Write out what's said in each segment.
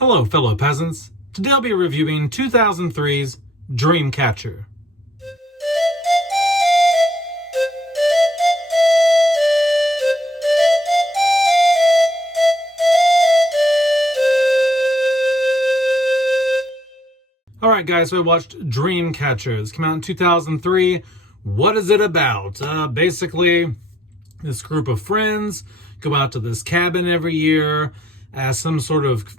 Hello, fellow peasants. Today I'll be reviewing 2003's Dreamcatcher. Alright guys, so I watched Dreamcatcher. This came out in 2003. What is it about? Basically, this group of friends go out to this cabin every year as some sort of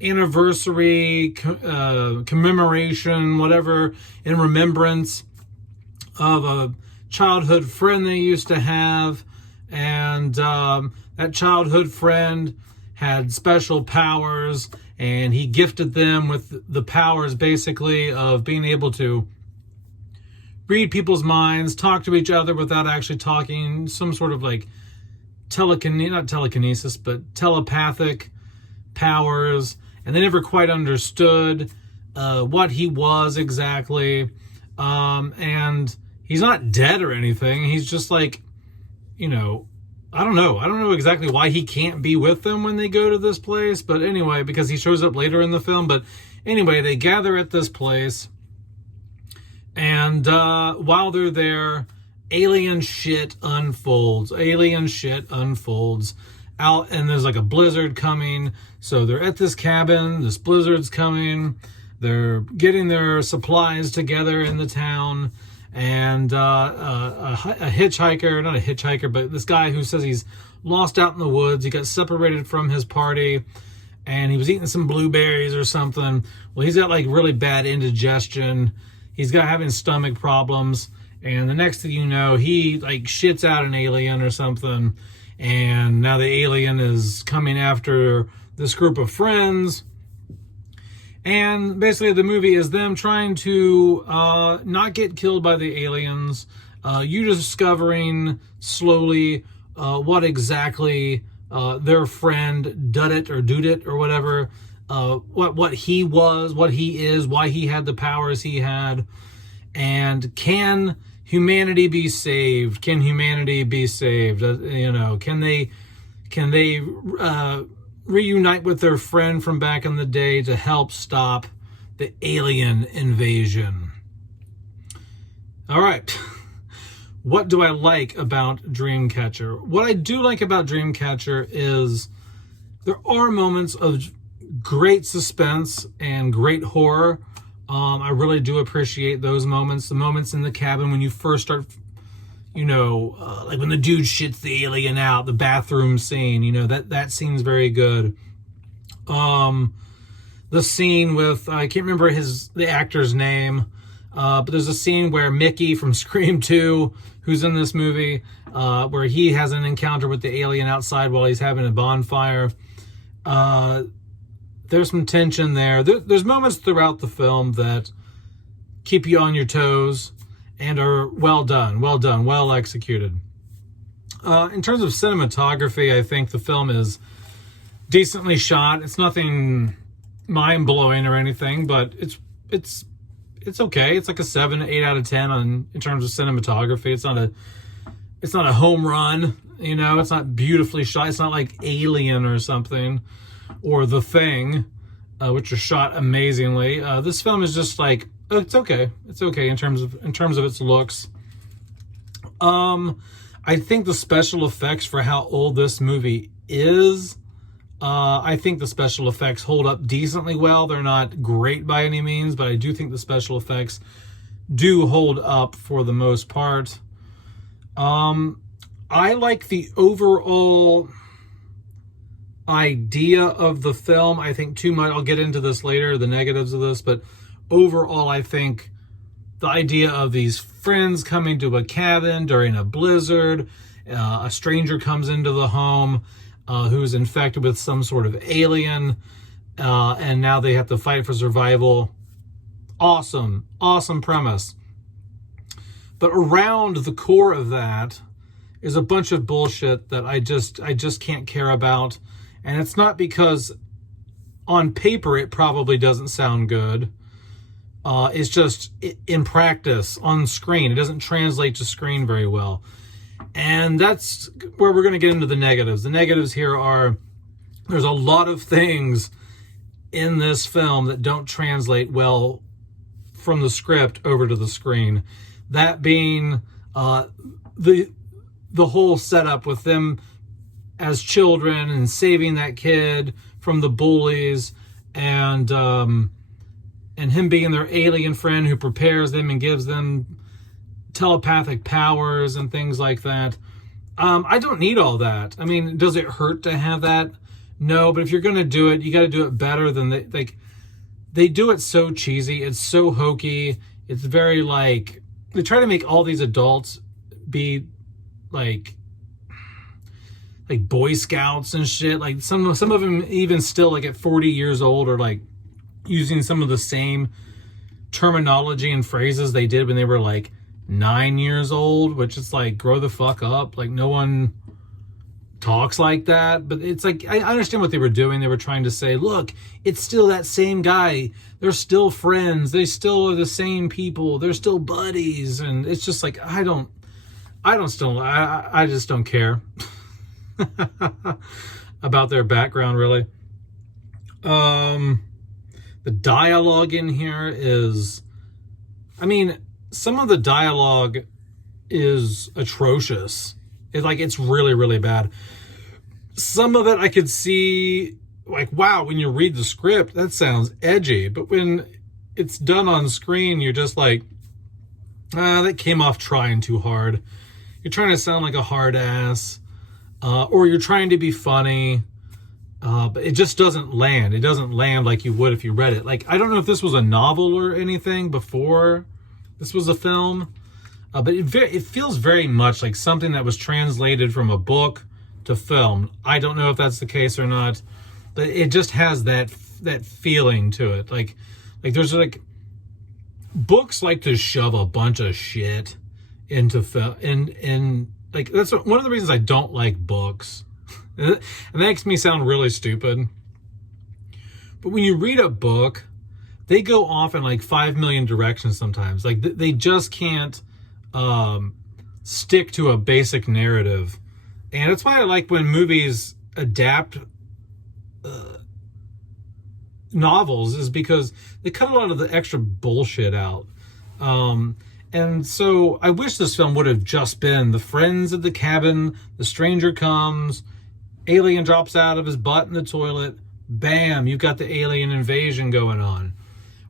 anniversary, commemoration, whatever, in remembrance of a childhood friend they used to have. And that childhood friend had special powers, and he gifted them with the powers basically of being able to read people's minds, talk to each other without actually talking, some sort of like not telekinesis, but telepathic powers. And they never quite understood what he was exactly. And he's not dead or anything. He's just like, I don't know exactly why he can't be with them when they go to this place. But anyway, because he shows up later in the film. But anyway, they gather at this place. And while they're there, alien shit unfolds. Out, and there's like a blizzard coming. So they're at this cabin. This blizzard's coming. They're getting their supplies together in the town. And a hitchhiker, not a hitchhiker, but this guy who says he's lost out in the woods. He got separated from his party, and he was eating some blueberries or something. Well, he's got like really bad indigestion. He's got having stomach problems. And the next thing you know, he like shits out an alien or something. And now the alien is coming after this group of friends. And basically the movie is them trying to not get killed by the aliens. You discovering slowly what exactly their friend did it or whatever. What he was, what he is, why he had the powers he had. And can humanity be saved? Can humanity be saved? Can they reunite with their friend from back in the day to help stop the alien invasion? All right. What do I like about Dreamcatcher? What I do like about Dreamcatcher is there are moments of great suspense and great horror. I really do appreciate those moments. The moments in the cabin when you first start, like when the dude shits the alien out, the bathroom scene, that scene's very good. The scene with, I can't remember the actor's name, but there's a scene where Mickey from Scream 2, who's in this movie, where he has an encounter with the alien outside while he's having a bonfire. There's some tension there. There's moments throughout the film that keep you on your toes and are well done, well executed. In terms of cinematography, I think the film is decently shot. It's nothing mind-blowing or anything, but it's okay. It's like a 7, 8 out of 10 in terms of cinematography. It's not a home run, it's not beautifully shot. It's not like Alien or something, or The Thing, which are shot amazingly. This film is just like, it's okay. It's okay in terms of its looks. I think the special effects for how old this movie is, I think the special effects hold up decently well. They're not great by any means, but I do think the special effects do hold up for the most part. I like the overall idea of the film. I think too much, I'll get into this later, the negatives of this, but overall I think the idea of these friends coming to a cabin during a blizzard, a stranger comes into the home who's infected with some sort of alien, and now they have to fight for survival. Awesome premise. But around the core of that is a bunch of bullshit that I just can't care about. And it's not because on paper it probably doesn't sound good. It's just in practice on screen, it doesn't translate to screen very well. And that's where we're going to get into the negatives. The negatives here are, there's a lot of things in this film that don't translate well from the script over to the screen. That being the whole setup with them as children and saving that kid from the bullies, and him being their alien friend who prepares them and gives them telepathic powers and things like that. I don't need all that. I mean, does it hurt to have that? No, but if you're going to do it, you got to do it better than they do it so cheesy. It's so hokey. It's very like, they try to make all these adults be like Boy Scouts and shit. Like some of them even still like at 40 years old are like using some of the same terminology and phrases they did when they were like 9 years old, which is like, grow the fuck up. Like no one talks like that. But it's like, I understand what they were doing. They were trying to say, look, it's still that same guy. They're still friends. They still are the same people. They're still buddies. And it's just like, I just don't care about their background, really. The dialogue in here is, I mean, some of the dialogue is atrocious. It's really, really bad. Some of it I could see, like, wow, when you read the script, that sounds edgy. But when it's done on screen, you're just like, that came off trying too hard. You're trying to sound like a hard ass. Or you're trying to be funny. But it just doesn't land. It doesn't land like you would if you read it. Like, I don't know if this was a novel or anything before this was a film. But it feels very much like something that was translated from a book to film. I don't know if that's the case or not, but it just has that feeling to it. Like there's like, books like to shove a bunch of shit into film, and like that's one of the reasons I don't like books. And that makes me sound really stupid. But when you read a book, they go off in like 5 million directions sometimes. Like they just can't stick to a basic narrative. And that's why I like when movies adapt novels, is because they cut a lot of the extra bullshit out. And so I wish this film would have just been the friends at the cabin, the stranger comes, alien drops out of his butt in the toilet, bam, you've got the alien invasion going on.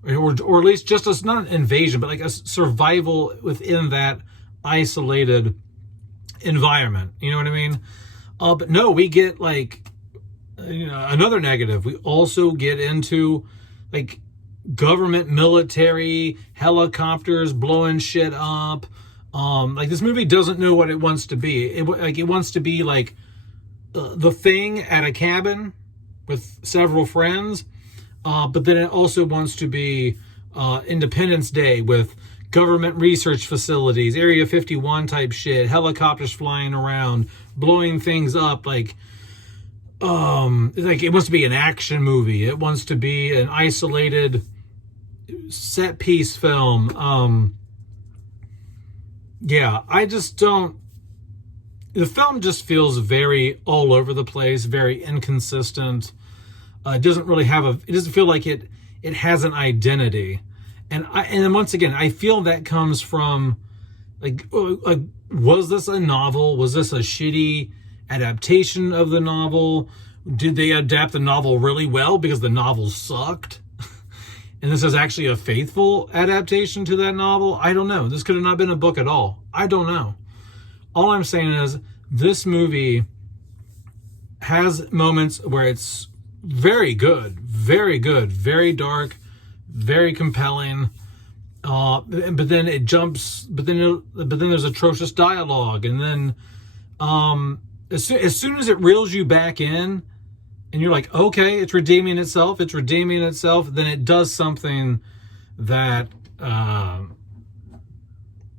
Or at least just not an invasion, but like a survival within that isolated environment. You know what I mean? But no, we get like, another negative. We also get into like government, military, helicopters blowing shit up. Like this movie doesn't know what it wants to be. It wants to be like The Thing at a cabin with several friends. But then it also wants to be Independence Day with government research facilities, Area 51 type shit, helicopters flying around, blowing things up. Like it wants to be an action movie. It wants to be an isolated set piece film. Yeah, I just don't. The film just feels very all over the place, very inconsistent. It doesn't really have it doesn't feel like it has an identity. And then once again, I feel that comes from like, was this a novel? Was this a shitty adaptation of the novel? Did they adapt the novel really well because the novel sucked? And this is actually a faithful adaptation to that novel? I don't know. This could have not been a book at all. I don't know. All I'm saying is this movie has moments where it's very good, very dark, very compelling. But then it jumps. But then there's atrocious dialogue, and then as soon as it reels you back in, and you're like, okay, it's redeeming itself. Then it does something that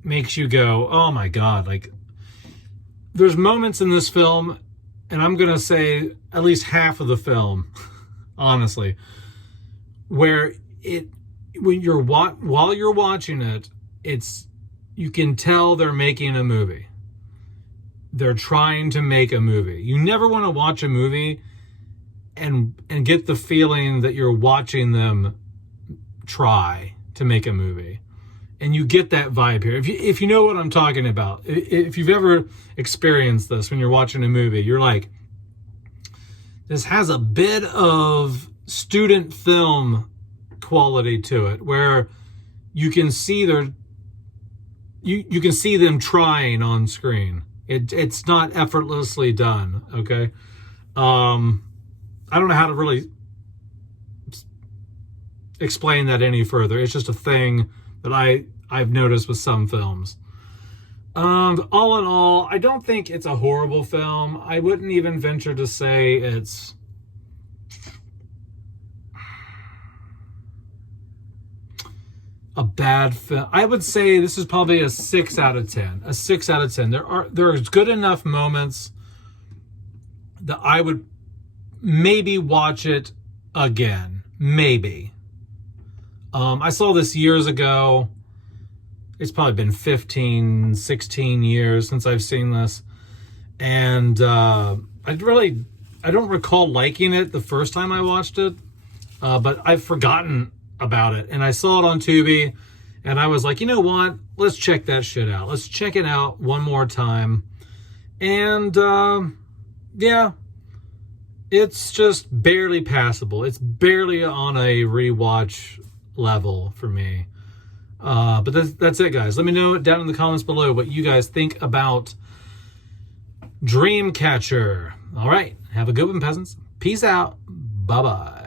makes you go, oh my God. Like, there's moments in this film, and I'm going to say at least half of the film, honestly, where while you're watching it, you can tell they're making a movie. They're trying to make a movie. You never want to watch a movie and get the feeling that you're watching them try to make a movie. And you get that vibe here. If you know what I'm talking about, if you've ever experienced this when you're watching a movie, you're like, this has a bit of student film quality to it, where you can see you can see them trying on screen. It's not effortlessly done. Okay, I don't know how to really explain that any further. It's just a thing that I've noticed with some films. All in all, I don't think it's a horrible film. I wouldn't even venture to say it's a bad film. I would say this is probably a 6 out of 10. A 6 out of 10. There's good enough moments that I would maybe watch it again. Maybe. I saw this years ago. It's probably been 15, 16 years since I've seen this. And I don't recall liking it the first time I watched it. But I've forgotten about it. And I saw it on Tubi. And I was like, you know what? Let's check that shit out. Let's check it out one more time. And yeah, it's just barely passable. It's barely on a rewatch level for me. But that's it, guys. Let me know down in the comments below what you guys think about Dreamcatcher. All right. Have a good one, peasants. Peace out. Bye-bye.